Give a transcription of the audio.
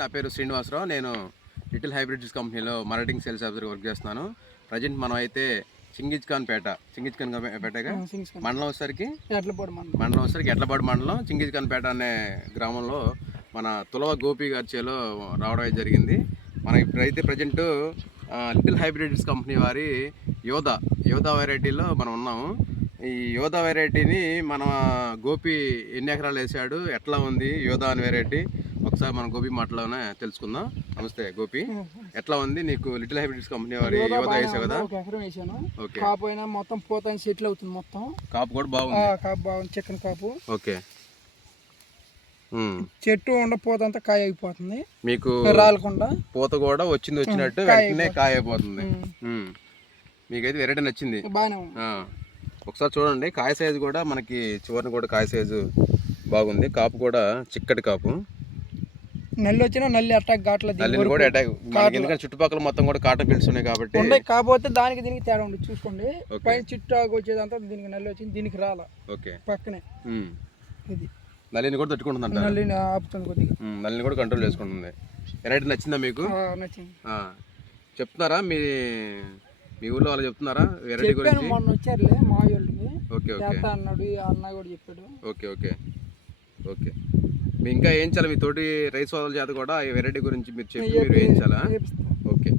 నా పేరు శ్రీనివాసరావు. నేను లిటిల్ హైబ్రిడ్స్ కంపెనీలో మార్కెటింగ్ సేల్స్ ఆఫీసర్గా వర్క్ చేస్తున్నాను. ప్రజెంట్ మనం అయితే చింగిజ్ ఖాన్ పేటగా మండలం వచ్చేసరికి ఎడ్లపాడు మండలం చింగిజ్ ఖాన్ పేట అనే గ్రామంలో మన తులవ గోపి గారి చేలో రావడం జరిగింది. మనం ఇప్పుడైతే ప్రజెంట్ లిటిల్ హైబ్రిడ్స్ కంపెనీ వారి యోధా వెరైటీలో మనం ఉన్నాము. ఈ యోధా వెరైటీని మన గోపి ఎన్ని ఎకరాలు వేసాడు, ఎట్లా ఉంది యోధా అనే వెరైటీ ఒకసారి మనం గోపి మాటలోనే తెలుసుకుందాం. నమస్తే గోపి, ఎట్లా ఉంది నీకు లిటిల్ హైబ్రిడ్స్ కంపెనీ వారి యోధా వేసావు కదా? ఓకే, కాపు అయినా మొత్తం పోతాను సెటిల్ అవుతుంది. మొత్తం కాపు కూడా బాగుంది. కాపు బాగుంది, చికెన్ కాపు. ఓకే, చెట్టు ఉండపోతంతా కాయ అయిపోతుంది, మీకు రాలకుండా పూత కూడా వచ్చినట్టు వెంటనే కాయ అయిపోతుంది. మీకైతే వెరైటీ నచ్చింది, బాగానే ఉంది. ఒకసారి చూడండి, కాయ సైజు కూడా మనకి చివరిని కూడా కాయ సైజు బాగుంది. కాపు కూడా చిక్కటి కాపు. నల్లి వచ్చినా నల్లి అటాక్ కావట్లేదు, నల్లిని కూడా అటాక్, ఎందుకంటే చుట్టుపక్కల మొత్తం కూడా కాటన్ ఫీల్డ్స్ ఉన్నాయి కాబట్టి. కాకపోతే దానికి దీనికి తేడా ఉంది చూసుకోండి. పైన చుట్టాకు వచ్చేదంతా దీనికి నల్లి వచ్చింది, దీనికి రాల. ఓకే, పక్కనే ఇది నల్లిని కూడా తట్టుకుంటుంది, నల్లిని ఆపుతుంది కొద్దిగా, నల్లిని కూడా కంట్రోల్ చేసుకుంటుంది. వెరైటీ నచ్చిందా మీకు? నచ్చింది. చెప్తున్నారా మీ ఊళ్ళో వాళ్ళు చెప్తున్నారా వెరైటీ గురించి? మొన్న వచ్చారులే మా వాళ్ళకి. ఓకే ఓకే అన్నాడు, అన్న కూడా చెప్పాడు. ఓకే ఓకే ఓకే, మీ ఇంకా వేయించాలా? మీ తోటి రైస్ సోదరుల చేత కూడా ఈ వెరైటీ గురించి మీరు చెప్పి మీరు వేయించాలా? ఓకే.